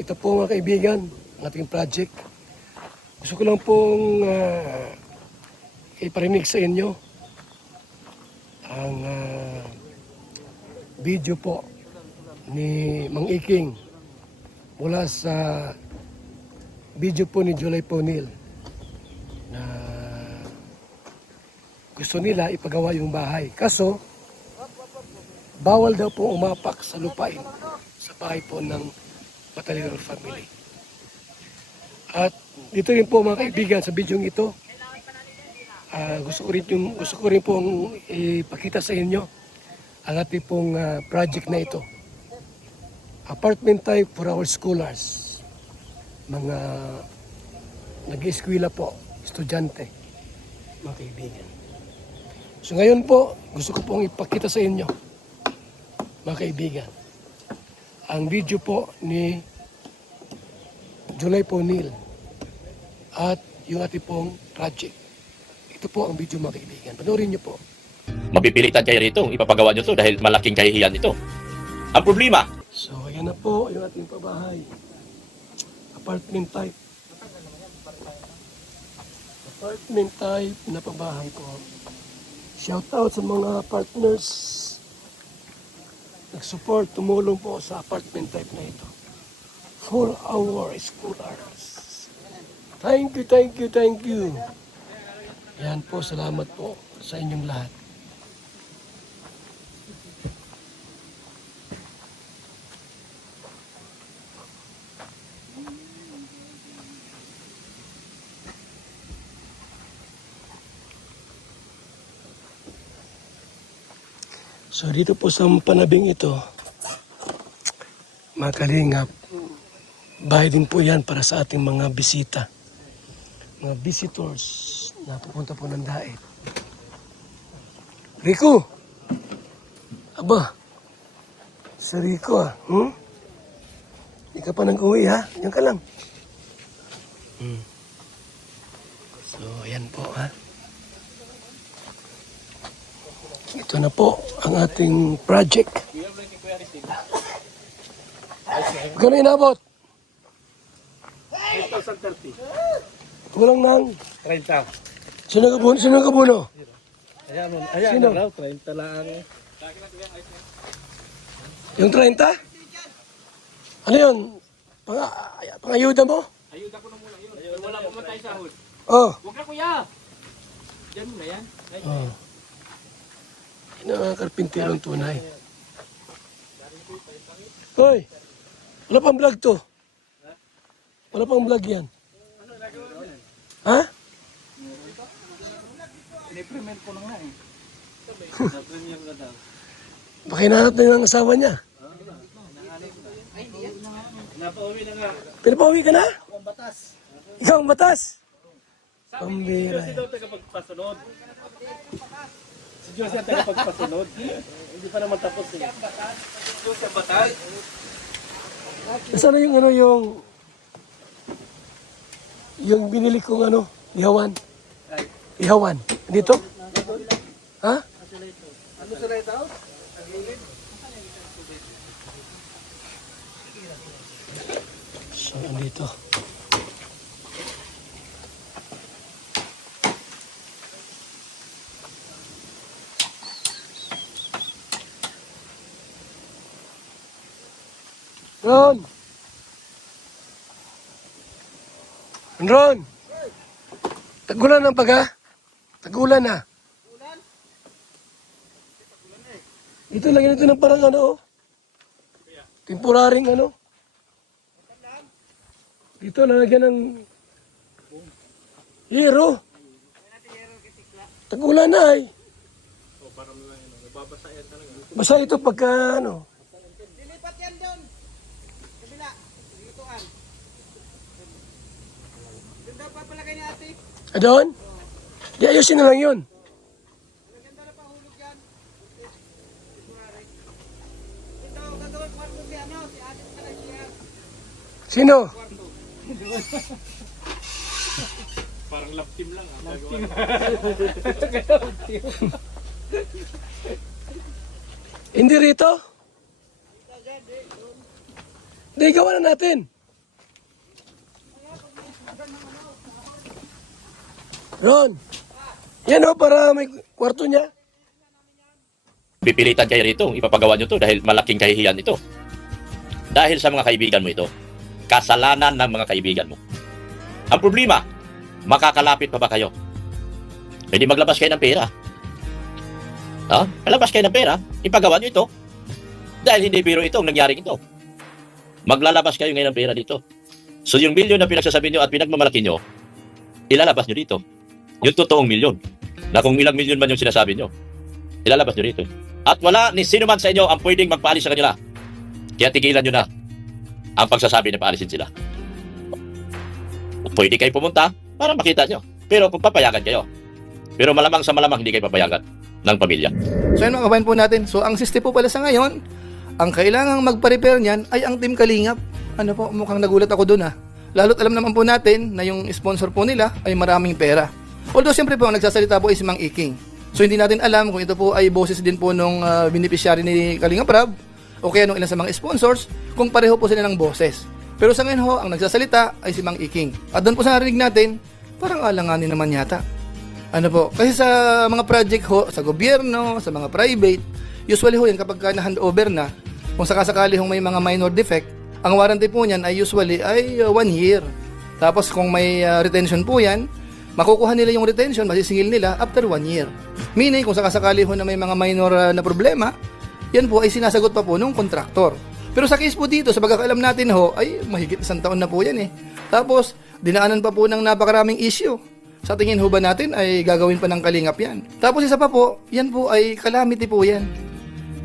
ito po mga kaibigan, ang ating project. Gusto ko lang pong iparinig sa inyo ang video po ni Mang Iking mula sa video po ni July Ponil na gusto nila ipagawa yung bahay. Kaso, bawal daw po umapak sa lupain sa bahay po ng Batalero family. At dito rin po mga kaibigan sa video ito, gusto ko rin pong ipakita sa inyo ang ating pong project na ito. Apartment type for our scholars. Mga nag-eskwela po, estudyante, mga kaibigan. So ngayon po, gusto ko pong ipakita sa inyo, mga kaibigan, ang video po ni July Ponil at yung ating pong project. Ito po ang video mga kaibigan. Panoorin niyo po. Mapipilitan kayo rito, ipapagawa nyo to dahil malaking kahihiyan ito. Ang problema, So ayan na po yung ating pabahay. Apartment type. Apartment type na pabahay po. Shout out sa mga partners nag-support, tumulong po sa apartment type na ito. For our scholars. Thank you, thank you, thank you. Yan po, salamat po sa inyong lahat. So dito po sa panabing ito, mga kalingap, bahay din po yan para sa ating mga bisita. Mga visitors na pupunta po ng daet. Rico! Aba! Sa Rico Hindi ka pa nag-uwi ha? Diyan ka lang. So ayan po ha. Ito na po ang ating project. Magkano inabot? 2,030. Kulang nang 30. Sino ang kabuno? Ayan Sino? na raw, 30 lang. Yung 30? Ano yun? Pang-ayuda mo? Ayuda ko na muna yun. Wala pa man tayo sahod. Oh. Huwag na kuya. Diyan mo na yan. Oh. Yan ang mga karpinterong tunay. Hoy! Wala pang vlog to. Wala pang vlog yan. Ha? Piniprement ko na nga eh. Na-premium na daw. Baka hinahanap na yung asawa niya. Napauwi na nga. Pinapauwi ka na? Ako ang batas. Ikaw ang batas? Sabi ni Pambira. Josie daw tagapagpasunod. Si Josie ang tagapagpasunod. Hindi pa naman tapos eh. Josie ang batas. Saan na yung binili kong ihawan? Ihawan. Dito? Ha? Ano sila ito? So, andito. Ron! Ron! Tagulan ng paga? Tagulan na. Ito lagyan ito ng parang temporaring Dito lalagyan ng hero. Tagulan na eh. Basta ito pagka Dilipat yan doon. Kabila. Ditoan. Doon daw papalagay ni ate. doon? Di ayusin na lang yun. Maganda na pahulog yan. Ito, gagawin kwarto si si ate sa siya. Sino? Parang love team lang. Hindi rito? Hindi, gawa na natin. Ron, yan o, para may kwarto niya. Pipilitan kayo rito, ipapagawa nyo to dahil malaking kahihiyan ito. Dahil sa mga kaibigan mo ito, kasalanan ng mga kaibigan mo. Ang problema, makakalapit pa ba kayo? Pwede maglabas kayo ng pera. No? Malabas kayo ng pera, ipagawa nyo ito. Dahil hindi biro ito ang nangyaring ito. Maglalabas kayo ngayon ng pera dito. So yung milyon na pinagsasabi nyo at pinagmamalaki nyo, ilalabas nyo dito. Yung totoong milyon. Na kung ilang milyon man yung sinasabi nyo, ilalabas nyo dito. At wala ni sino man sa inyo ang pwedeng magpaalis sa kanila. Kaya tigilan nyo na ang pagsasabi na paalisin sila. Pwede kayo pumunta para makita nyo. Pero kung papayagan kayo. Pero malamang sa malamang hindi kayo papayagan ng pamilya. So yun mga kabayan po natin. So ang system po pala sa ngayon, ang kailangang magpa-repair niyan ay ang Team Kalingap. Ano po, mukhang nagulat ako dun ha. Lalo't alam naman po natin na yung sponsor po nila ay maraming pera. Although siyempre po ang nagsasalita po ay si Mang Iking. So hindi natin alam kung ito po ay boses din po nung beneficiary ni Kalingap Rab o kaya nung ilan sa mga sponsors kung pareho po sila ng boses. Pero sa ngayon ho, ang nagsasalita ay si Mang Iking. At doon po sa narinig natin, parang alanganin naman yata. Ano po, kasi sa mga project ho, sa gobyerno, sa mga private, usually ho yan kapag na-handover na, kung sakasakali hong may mga minor defect, ang warranty po niyan ay usually ay 1 year. Tapos kung may retention po yan, makukuha nila yung retention, masisingil nila after 1 year. Meaning, kung sakasakali ho na may mga minor na problema, yan po ay sinasagot pa po ng kontraktor. Pero sa case po dito, sa pagkakaalam natin ho, ay mahigit 1 taon na po yan eh. Tapos, dinaanan pa po ng napakaraming issue. Sa tingin ho ba natin ay gagawin pa ng Kalingap yan? Tapos isa pa po, yan po ay calamity po yan.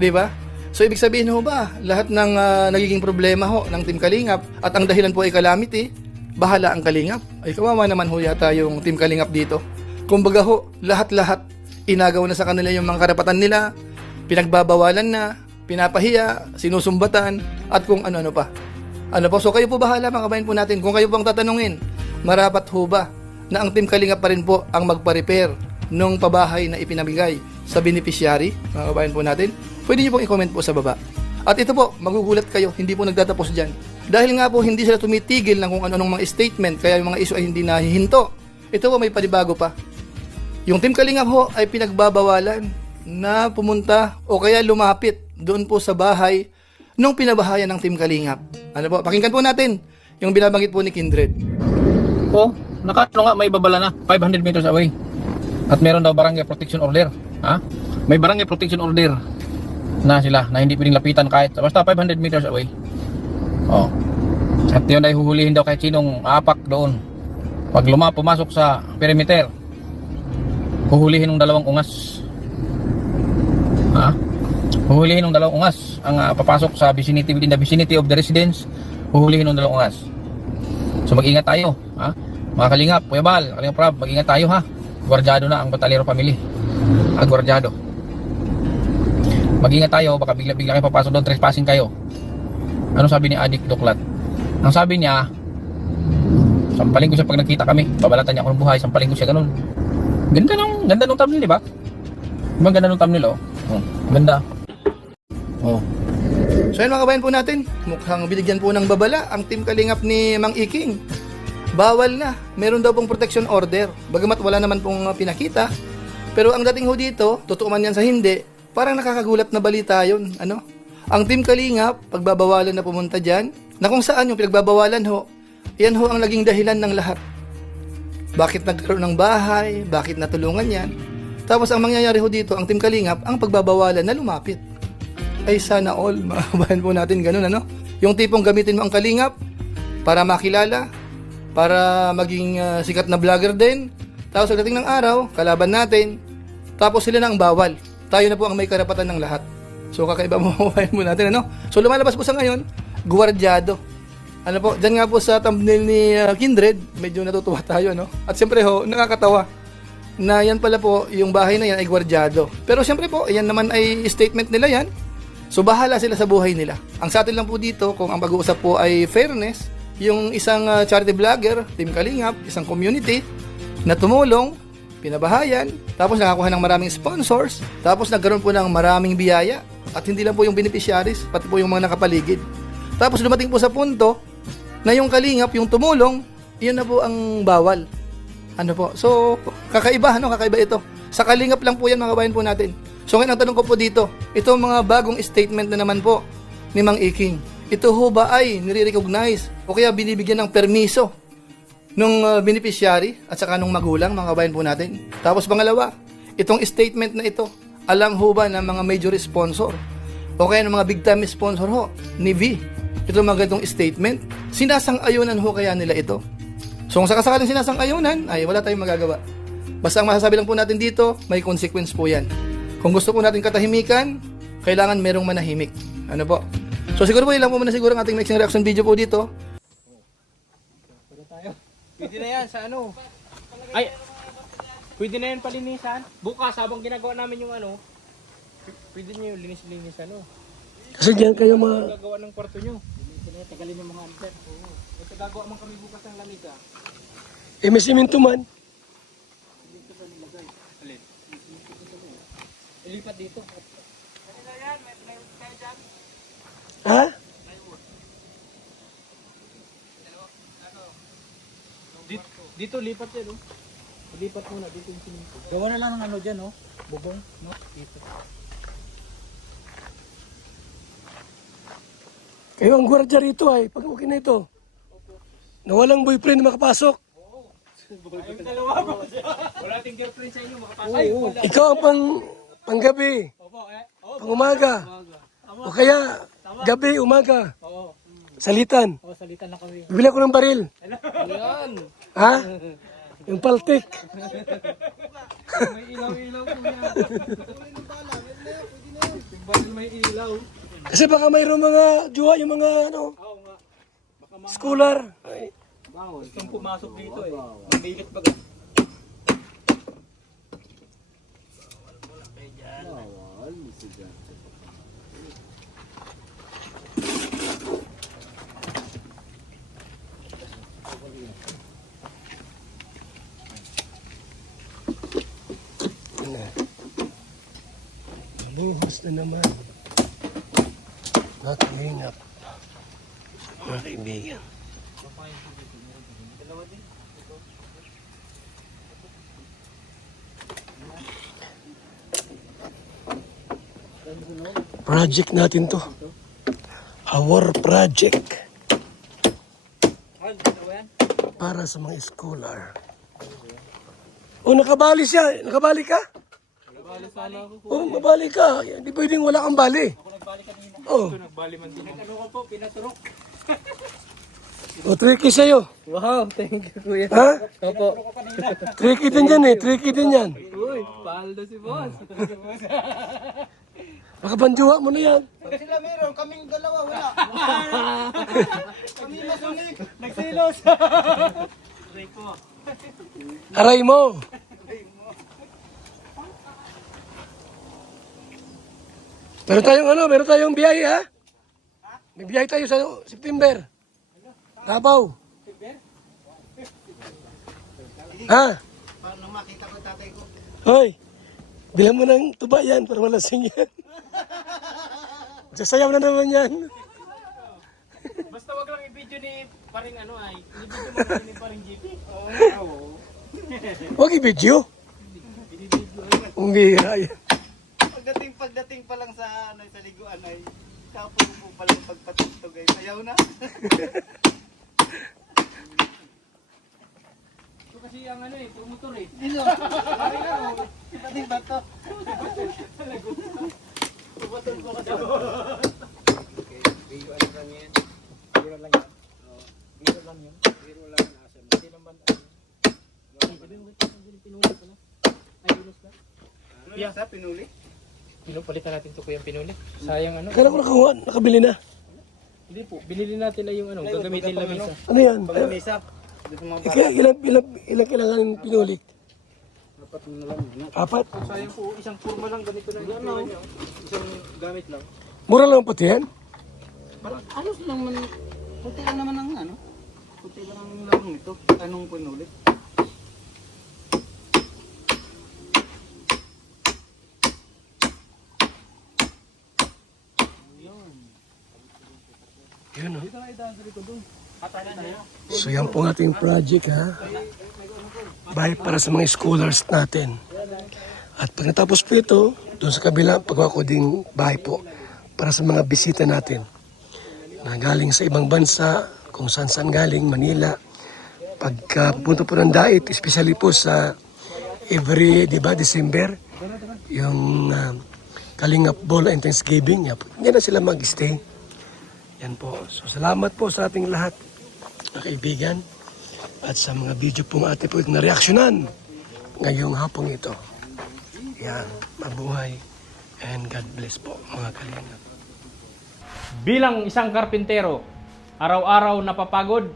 Diba? So ibig sabihin ho ba, lahat ng nagiging problema ho ng Team Kalingap at ang dahilan po ay calamity, bahala ang Kalingap. Ay kawawa naman ho yata yung Team Kalingap dito. Kumbaga ho, lahat-lahat inagaw na sa kanila yung mga karapatan nila, pinagbabawalan na, pinapahiya, sinusumbatan, at kung ano-ano pa. Ano po, so kayo po bahala mga kabayan po natin. Kung kayo po ang tatanungin, marapat ho ba na ang Team Kalingap pa rin po ang magpa-repair nung pabahay na ipinamigay sa beneficiary, mga kabayan po natin? Pwede nyo pong i-comment po sa baba. At ito po, magugulat kayo, hindi po nagtatapos dyan. Dahil nga po, hindi sila tumitigil ng kung ano-anong mga statement, kaya yung mga issue ay hindi nahihinto. Ito po, may panibago pa. Yung Team Kalingap ho ay pinagbabawalan na pumunta o kaya lumapit doon po sa bahay nung pinabahayan ng Team Kalingap. Ano po, pakinggan po natin yung binabanggit po ni Kindred. Po, nakano nga may babala na 500 meters away. At meron daw barangay protection order. Ha? May barangay protection order na sila na hindi pwedeng lapitan kahit basta 500 meters away. Oh. At yun ay huhulihin daw kahit sinong aapak doon. Pag pumasok sa perimeter, huhulihin ng 2 ungas. Ha? Huhulihin ng 2 ungas ang papasok sa vicinity, within the vicinity of the residence. Huhulihin ng 2 ungas. So mag-ingat tayo, ha? Mga Kalingap, Kuya Bal, Kalingap Rab, mag-ingat tayo ha. Gwardyado na ang Batalero family. Gwardyado. Mag-ingat tayo, baka bigla-bigla kayo papasok doon, trespassing kayo. Ano sabi ni Adik Doklat? Ang sabi niya, sampaling ko siya pag nagkita kami, babalatan niya ako ng buhay, sampaling ko siya ganun. Ganda nung thumbnail, di ba? Diba ganda nung thumbnail, oh. Ganda. Oh. So yun mga kabayan po natin, mukhang binigyan po ng babala ang Team Kalingap ni Mang Iking. Bawal na, meron daw pong protection order, bagamat wala naman pong pinakita. Pero ang dating ho dito, totoo man yan sa hindi, parang nakakagulat na balita yun. Ano? Ang Team Kalingap, pagbabawalan na pumunta dyan, na kung saan yung pinagbabawalan ho, yan ho ang naging dahilan ng lahat. Bakit nagkaroon ng bahay, bakit natulungan yan. Tapos ang mangyayari ho dito, ang Team Kalingap, ang pagbabawalan na lumapit. Ay sana all, mga kabayan po natin ganun, ano? Yung tipong gamitin mo ang Kalingap para makilala, para maging sikat na vlogger din. Tapos pagdating ng araw, kalaban natin. Tapos sila na ang bawal. Tayo na po ang may karapatan ng lahat. So kakaiba mo kabayan po natin, ano? So lumalabas po sa ngayon, gwardyado. Ano po, dyan nga po sa thumbnail ni Kindred, medyo natutuwa tayo, no? At siyempre ho, nakakatawa na yan pala po, yung bahay na yan ay gwardyado. Pero siyempre po, yan naman ay statement nila yan. So bahala sila sa buhay nila. Ang sa atin lang po dito, kung ang pag-uusap po ay fairness, yung isang charity vlogger, Team Kalingap, isang community na tumulong, pinabahayan, tapos nakakuha ng maraming sponsors, tapos nagkaroon po ng maraming biyaya, at hindi lang po yung beneficiaries, pati po yung mga nakapaligid. Tapos dumating po sa punto na yung Kalingap, yung tumulong, yun na po ang bawal. Ano po? So, kakaiba, kakaiba ito. Sa Kalingap lang po yan, mga kabayan po natin. So, ngayon ang tanong ko po dito, ito mga bagong statement na naman po ni Mang Iking. Ito ho ba ay nire-recognize o kaya binibigyan ng permiso nung beneficiary at saka nung magulang, mga kabayan po natin? Tapos pangalawa, itong statement na ito, alam ho ba ng mga major sponsor o kaya ng mga big time sponsor ho ni V? Ito mga ganitong statement, sinasang-ayunan ho kaya nila ito? So kung sakasakaling sinasang-ayunan, ay wala tayong magagawa. Basta ang masasabi lang po natin dito, may consequence po yan. Kung gusto po natin katahimikan, kailangan merong manahimik. Ano po? So siguro po ilang po muna siguro ang ating next reaction video po dito. Pwede na yan sa ano. Ay, pwede na yan palinisan. Bukas habang ginagawa namin yung ano, pwede nyo yung linis-linis ano. Kasi diyan kayo mga... Gagawa ng kwarto nyo. Tagalin yung mga andyan. Ito gagawa man kami bukas ng lamig ah. Eh, may simento man. Ilipat dito. Ha? Dito lipat yan oh. Lipat muna dito yung sininto. Gawa na lang ng ano dyan oh. Bubong. No? Dito. Kayo ang gwardiya rito ay, pag okay na ito. Na walang boyfriend na makapasok. Ayun dalawa ba? Wala ting girlfriend sa inyo makapasok. Wala. Ikaw ang panggabi, Opo pang umaga. O kaya, gabi, umaga. Oo. Salitan. Oo, salitan na kami. Bibili ko ng baril. Ayan. Ha? Yung paltik. May ilaw-ilaw po yan. Yung may ilaw. Kasi baka mayroong mga jowa, yung mga ano, Oo nga. scholar. Ay, Bawal. Gustong pumasok dito eh. Mamilit baga. buhos na naman. Nakalingap. Mga kaibigan. Project natin to. Our project. Para sa mga scholar. Oh, nakabali siya. Nakabali ka? Oh, mabali ka. Hindi pwedeng wala kang bali. Ako nagbali kanina. Oh, Nagbali man din. Ano ko po, pinaturok. oh tricky sa'yo. Wow, thank you kuya. Ha? Opo. Tricky din yan eh. Tricky din yan. Uy, paldo si boss. Makabanjuwa mo na yan. Sila meron, kaming dalawa, wala. Kami masulig. Nagsilos. Aray mo. Meron tayong biyahe ha? May biyahe tayo sa September. Davao. Ha? Paano makita ko tatay ko? Hoy, bilang mo ng tuba yan para malasing yan. Sasayaw na naman yan. Basta wag lang i-video ni paring ano ay. I-video mo ni paring GP. Oo. Huwag i-video. Ang bihira yan. Pagdating pa lang sa ano sa liguan ay kapo mo pa lang pagpatugtog ay sayaw na. Ito kasi ang ano eh, promotor eh. Dino. Pati ba to? Promotor ko kasi. Biro ano lang yan. Biro lang yan. Biro lang yun. Biro lang nasa. Hindi naman ano. Sabi mo ito ang pinuli ko na. Ay, bilos na. Ano sa pinuli? Pinupalitan natin to kuya pinuli. Sayang ano. Kaya ko nakakuha, nakabili na. Hindi po, binili natin na yung ano, gagamitin lang isa. Ano yan? Panglamisa. Ilang kailangan pinulit? Dapat na lang. Apat? Sayang po, isang forma lang ganito na yung ano. Isang gamit lang. Mura lang pati yan? Parang ayos lang man. Puti lang naman ang ano. Puti lang ang lang ito. Anong pinulit? Yun o. So yan po ang ating project ha. bahay para sa mga scholars natin. At pag natapos po ito, doon sa kabila, pagawa ko ding bahay po para sa mga bisita natin na galing sa ibang bansa, kung saan galing, Manila. Pagka punta po ng Dait, especially po sa every, di ba, December, yung Kalingap Ball and Thanksgiving, hindi na sila mag-stay. Yan po. So, salamat po sa ating lahat, mga kaibigan, at sa mga video pong ating po na reaksyonan ngayong hapong ito. Yan, mabuhay, and God bless po, mga kalingap. Bilang isang karpintero, araw-araw napapagod,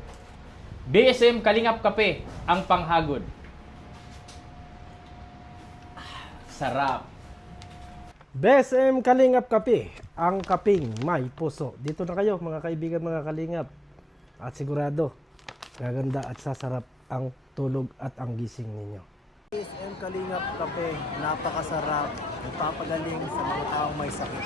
BSM Kalingap Kape ang panghagod. Sarap. BSM Kalingap Kape, ang kaping may puso. Dito na kayo mga kaibigan, mga kalingap. At sigurado, gaganda at sasarap ang tulog at ang gising ninyo. BSM Kalingap Kape, napakasarap, nagpapagaling sa mga taong may sakit.